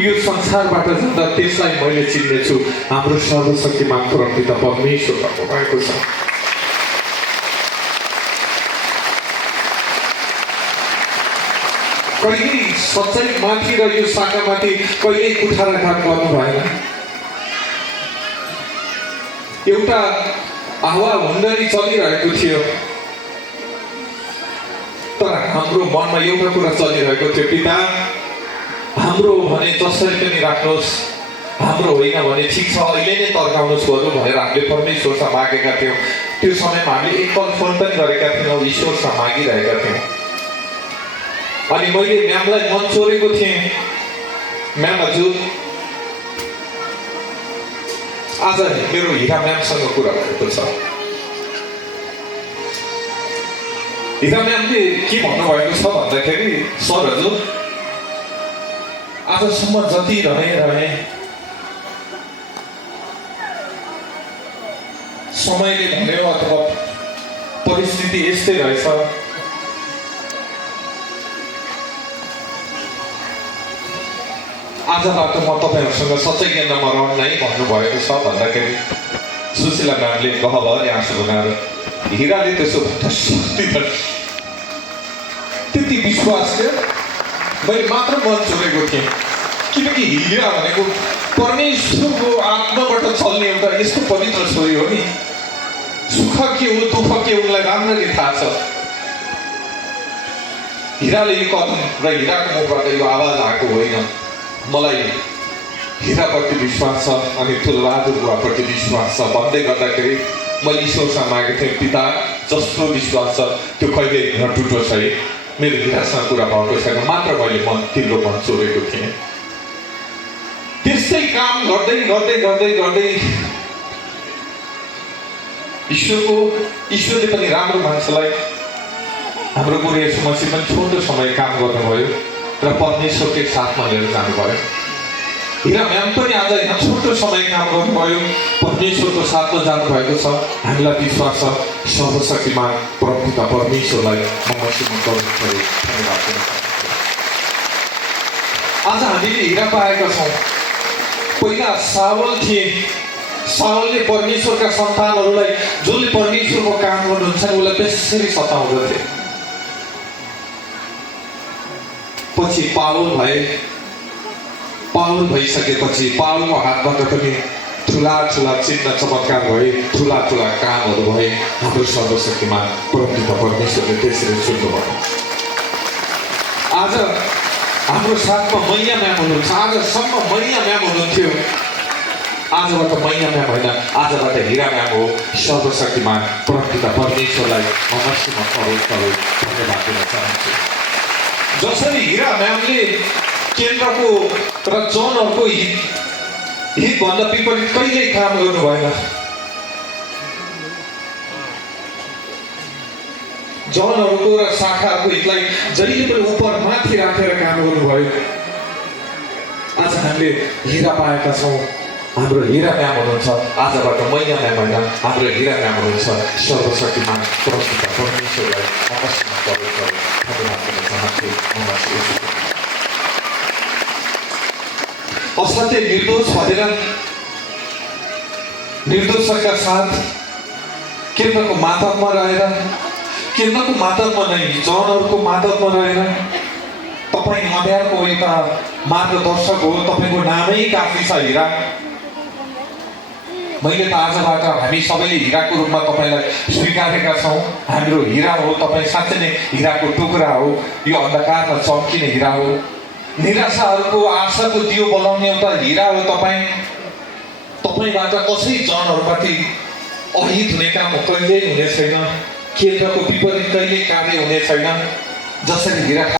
यो संसारबाट जाँदा त्यसलाई मैले चिन्नेछु, हाम्रो सर्वशक्तिमान परमपिता परमेश्वर भएको छ। कहिल्यै सच्चाइ माथि र यो शाखामाथि कहिल्यै कुठाराघात गर्नु भएन। एउटा हावा हुन्डरी चलिरहेको थियो, तर हाम्रो मनमा एउटा कुरा चलिरहेको थियो, पिता हाम्रो भने जसरी पनि राख्नुहोस्, हाम्रो होइन भने ठिक छ अहिले नै तर्काउनुहोस् गर्नु भनेर हामीले परमेश्वरसँग मागेका थियौँ। त्यो समयमा हामीले एक कल फोन पनि गरेका थियौँ, ईश्वरसँग मागिरहेका थियौँ। अनि मैले म्यामलाई मन चोरेको थिएँ, म्याम हजुर आज मेरो हिरा म्यामसँग कुरा भएको छ। हिरा म्यामले के भन्नुभएको छ भन्दाखेरि, सर हजुर आजसम्म जति रहे समयले भन्यो अथवा परिस्थिति यस्तै रहेछ, आजबाट म तपाईँहरूसँग सच्चै केन्द्रमा रहन्न है भन्नुभएको छ भन्दाखेरि सुशीला म्यामले गहभरि आँसु बनाएर, हिराले त्यसो भन्दा सक्दिनँ, त्यति विश्वास थियो। मैले मात्र मन चोरेको थिएँ, किनकि हिरा भनेको परमेश्वरको आत्माबाट चल्ने एउटा यस्तो पवित्र छोरी हो नि। सुख के हो दुःख के उनलाई राम्ररी थाहा छ। हिराले यो कदम र हिराको मुखबाट यो आवाज आएको होइन। मलाई हिराप्रति विश्वास छ अनि तुलबहादुर बुवाप्रति विश्वास छ भन्दै गर्दाखेरि मैले ईश्वरसँग मागेको थिएँ, पिता जस्तो विश्वास छ त्यो कहिले टुटो छ, मेरो हिरासँग कुरा भएको छैन, मात्र मैले तिम्रो मन चोरेको थिएँ। त्यसै काम गर्दै गर्दै गर्दै गर्दै ईश्वरले पनि राम्रो मान्छेलाई, हाम्रो गुरु येशू मसीह पनि छोटो समय काम गर्नुभयो र परमेश्वरकै साथमा लिएर जानुभयो। हिरा म्याम पनि आज यहाँ छोटो समय काम गर्नुभयो, परमेश्वरको साथमा जानुभएको छ। हामीलाई विश्वास छ सर्वशक्तिमान परमपिता परमेश्वरलाई धन्यवाद दिन चाहन्छु। आज हामीले हिरा पाएका छौँ। पहिला सावल थिए, सावलले परमेश्वरका सन्तानहरूलाई जसले परमेश्वरको काम गर्नुहुन्छ उसलाई त्यसरी सताउँदथे। पछि पावल भए, पावल भइसकेपछि पावलको हातबाट पनि ठुला ठुला चिन्ह चमत्कार भए, ठुला ठुला कामहरू भए। हाम्रो सर्वशक्तिमान परमपिता परमेश्वरले त्यसरी चुन्नुभयो। आज हाम्रो साथमा मैया म्याम हुनुहुन्छ, आजसम्म मैया म्याम हुनुहुन्थ्यो, आजबाट मैया म्याम होइन, आजबाट हिरा म्याम हो। सर्वशक्तिमान परमपिता परमेश्वरलाई मसिमा धन्यवाद दिन चाहन्छु। जसरी हिरा म्यामले केन्द्रको र जनहरूको हितभन्दा विपरीत कहिल्यै काम गर्नु भएन। जनहरूको र शाखाहरूको हितलाई जहिले पनि उपर माथि राखेर काम गर्नुभयो। आज हामीले हिरा पाएका छौँ। हाम्रो हिरा म्याम हुनुहुन्छ, आजबाट मैया म्याम होइन, हाम्रो हिरा म्याम हुनुहुन्छ। सर्वशक्तिमान परमपिता परमेश्वरलाई धन्यवाद दिन चाहन्छु। असाध्यै निर्दोष भनेर निर्दोषका साथ केन्द्रको मातहतमा रहेर, केन्द्रको मातहतमा नै जनहरूको मातहतमा रहेर तपाईँ अँध्यारको एउटा मार्गदर्शक हो। तपाईँको नामै काफी छ हिरा। मैले त आजबाट हामी सबैले हिराको रूपमा तपाईँलाई स्वीकारेका छौँ। हाम्रो हिरा हो तपाईँ, साँच्चै नै हिराको टुक्रा हो। यो अन्धकारमा चम्किने हिरा हो, निराशाहरूको आशाको दियो बलाउने एउटा हिरा हो तपाईँ। तपाईँबाट कसै जनहरूमाथि अहित हुने काम कहिल्यै हुने छैन, केन्द्रको विपरीत कहिल्यै कार्य हुने छैन। जसरी हिरा